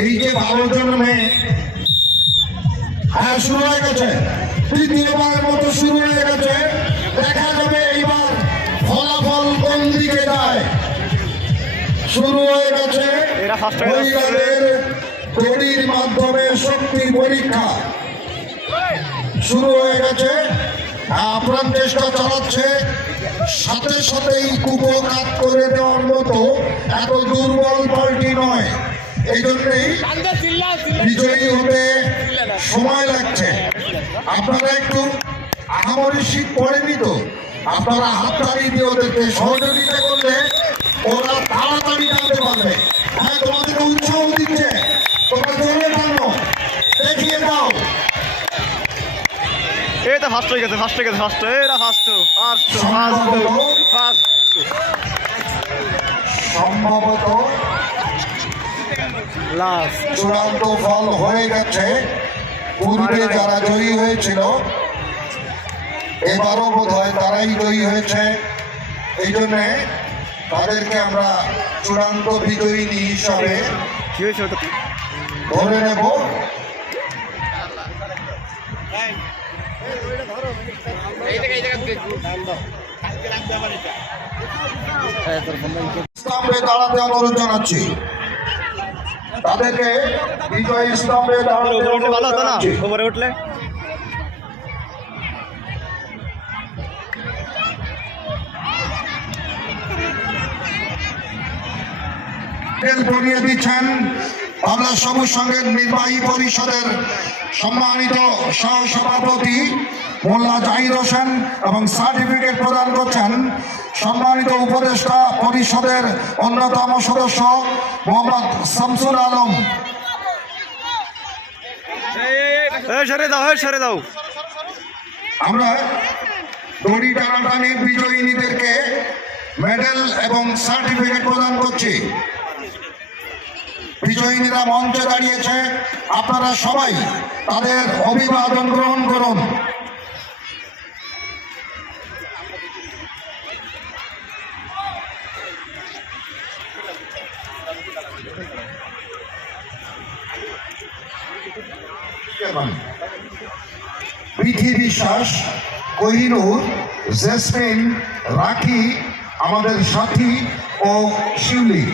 এই যে 12 জন মেয়ে শুরু হয়ে গেছে, তৃতীয়বারের মতো শুরু হয়ে গেছে। দেখা যাবে এইবার ফলাফল কোন দিকে যায়। শুরু হয়ে গেছে মহিলাদের দড়ির মাধ্যমে শক্তি পরীক্ষা শুরু হয়ে গেছে। আপ্রাণ চেষ্টা চালাচ্ছে, সাথে সাথেই কুপকাত করে দেওয়ার মতো এত দুর্বল পার্টি নয়। এই জন্যই বিজয়ী হতে সময় লাগছে। আপনারা একটু আহামরি শীত পড়েনি তো, আপনারা হাততালি দিয়ে ওদেরকে সহযোগিতা করলে ওরা তাড়াতাড়ি জানতে পারবে। হ্যাঁ, তোমাদেরকে উৎসাহ দিচ্ছে, তোমরা জোরে টানো, দেখিয়ে দাও। এটা ফার্স্ট হয়ে গেছে, ফার্স্ট হয়ে গেছে, ফার্স্ট এটা ফার্স্ট সম্ভবত লাস্ট চূড়ান্ত ফল হয়ে গেছে। পূর্বে যারা জয়ী হয়েছিল এবারও বোধ হয় তারাই জয়ী হয়েছে। এই জন্যে তাদেরকে আমরা চূড়ান্ত বিজয়িনী হিসাবে কি হয়েছে ওটাতে ধরে নেব। স্তম্ভে দাঁড়াতে অনুরোধ জানাচ্ছি, তাদেরকে বিজয় স্তম্ভে দাঁড়াতে ভালো অনুরোধ হতো না জানাচ্ছি। উপরে উঠলে। পরিয়ে দিচ্ছেন বাংলা সবুজ সংঘের নির্বাহী পরিষদের সম্মানিত সহসভাপতি মোল্লা জাহির হোসেন এবং সার্টিফিকেট প্রদান করছেন সম্মানিত উপদেষ্টা পরিষদের অন্যতম সদস্য মোহাম্মদ শামসুল আলম। সরে দাও, সরে দাও। আমরা দড়ি টানাটানির বিজয়িনীদেরকে মেডেল এবং সার্টিফিকেট প্রদান করছি। বিজয়িনীরা মঞ্চে দাঁড়িয়েছে, আপনারা সবাই তাদের অভিবাদন গ্রহণ করুন। বিধি বিশ্বাস, কোহিনুর, জেসমিন, রাখি, আমাদের সাথী ও শিউলি।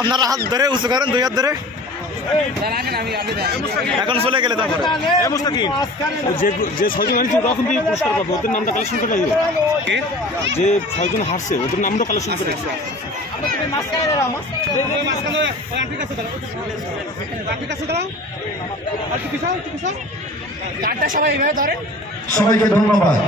আপনারা হাত ধরে উঁচু করেন, 2 হাত ধরে। এখন চলে গেলে তারপরে যে 6জন হারছে ওরা কিন্তু পুরস্কার পাবে, ওদের নামটা কালেকশন করে দিবে। যে 6জন হারছে ওদের নামটা কালেকশন করে সবাইকে ধন্যবাদ।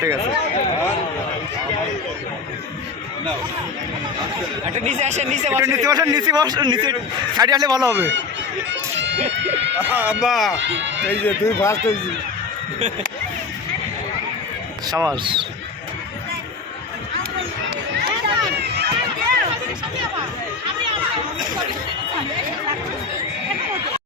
ঠিক আছে, নিচে আসেন, নিচে বসেন, নিচে সাইডে আসলে ভালো হবে। এই যে তুই ফার্স্ট হয়েছিস। সাবাস।